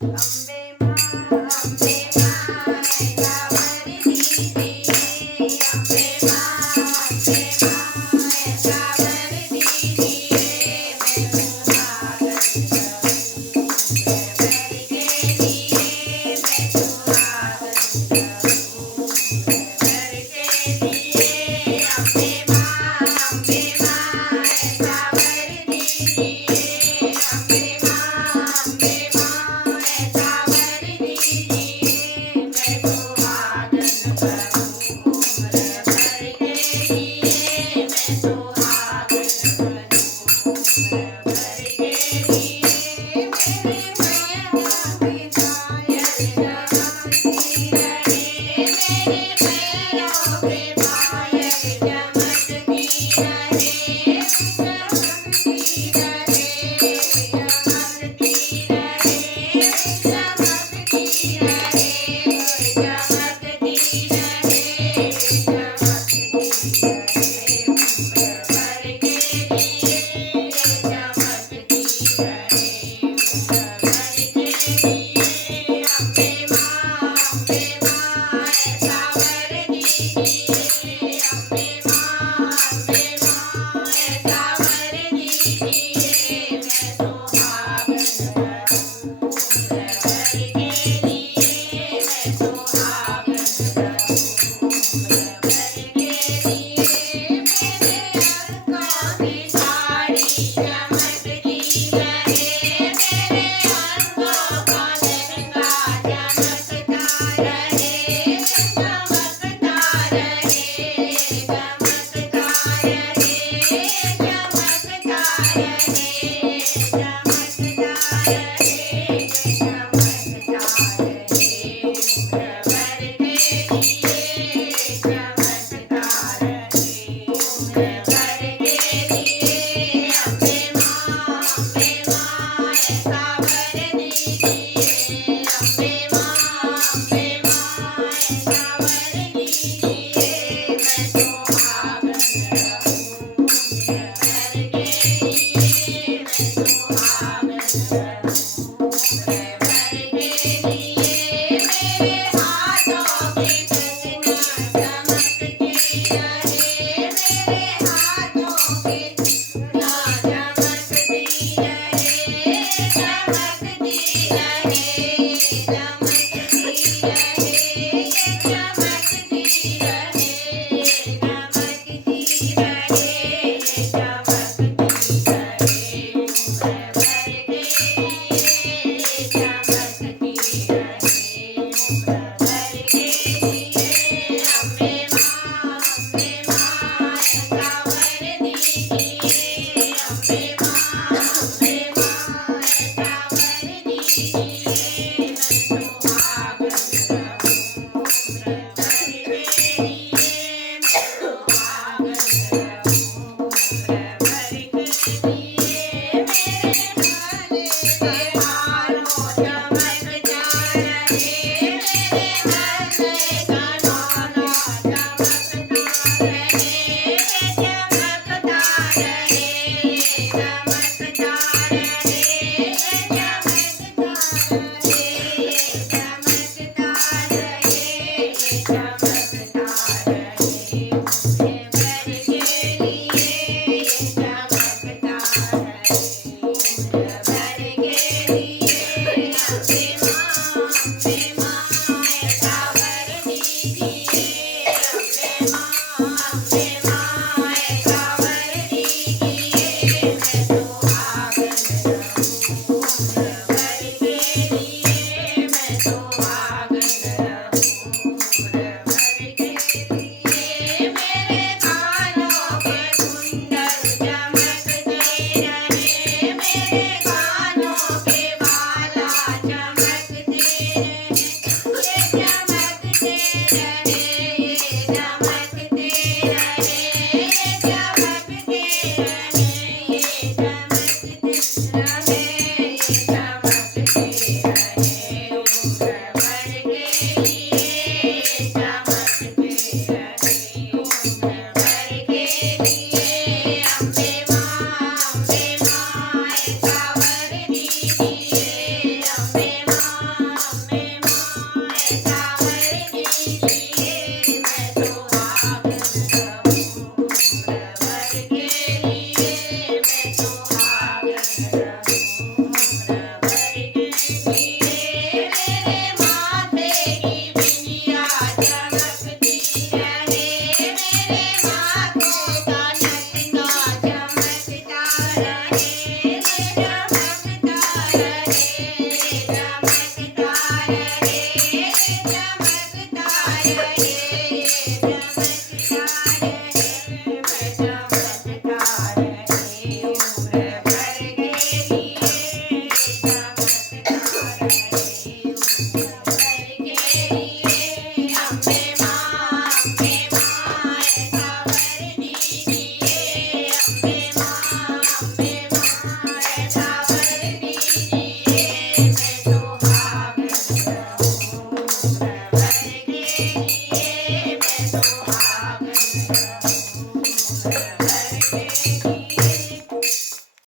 अम्बे माँ ऐसा वर दीजिए। अम्बे माँ ऐसा वर दीजिए। मैं सुहागन रहूं वर के लिए। मैं सुहागन रहूं वर के लिए। अम्बे माँ ऐसा वर दीजिए। अम्बे माँ ऐसा वर दीजिए। मैं सुहागन बनूं वर के लिए। मैं सुहागन बनूं वर के लिए। मेरे पैरों की पायल चमकती रहे। मेरे पैरों की पायल चमकती रहे। चमकती रहे। चमकती रहे। चमकती रहे। चमकती रहे। चमकती रहे। वर के लिए चमकती रहे। वर के लिए। अम्बे माँ ऐसा वर दीजिए। अम्बे माँ ऐसा वर दीजिए। मैं सुहागन रहूं वर के लिए। मैं सुहागन रहूं वर के लिए। मेरे अंगों की साड़ी चमकती रहे। मेरे अंगों का लहंगा चमकता रहे। चमकता रहे। चमकता रहे। चमकता रहे। चमकता रहे। चमकता रहे। वर के लिए चमकता रहे। वर के लिए। अम्बे माँ ऐसा वर दीजिए। अम्बे माँ ऐसा वर दीजिए। मैं सुहागन रहूं वर के लिए। मैं सुहागन रहूं वर के लिए। मेरे हाथों की कंगना चमकती रहे। मेरे हाथों की कंगना चमकती रहे। चमकती रहे।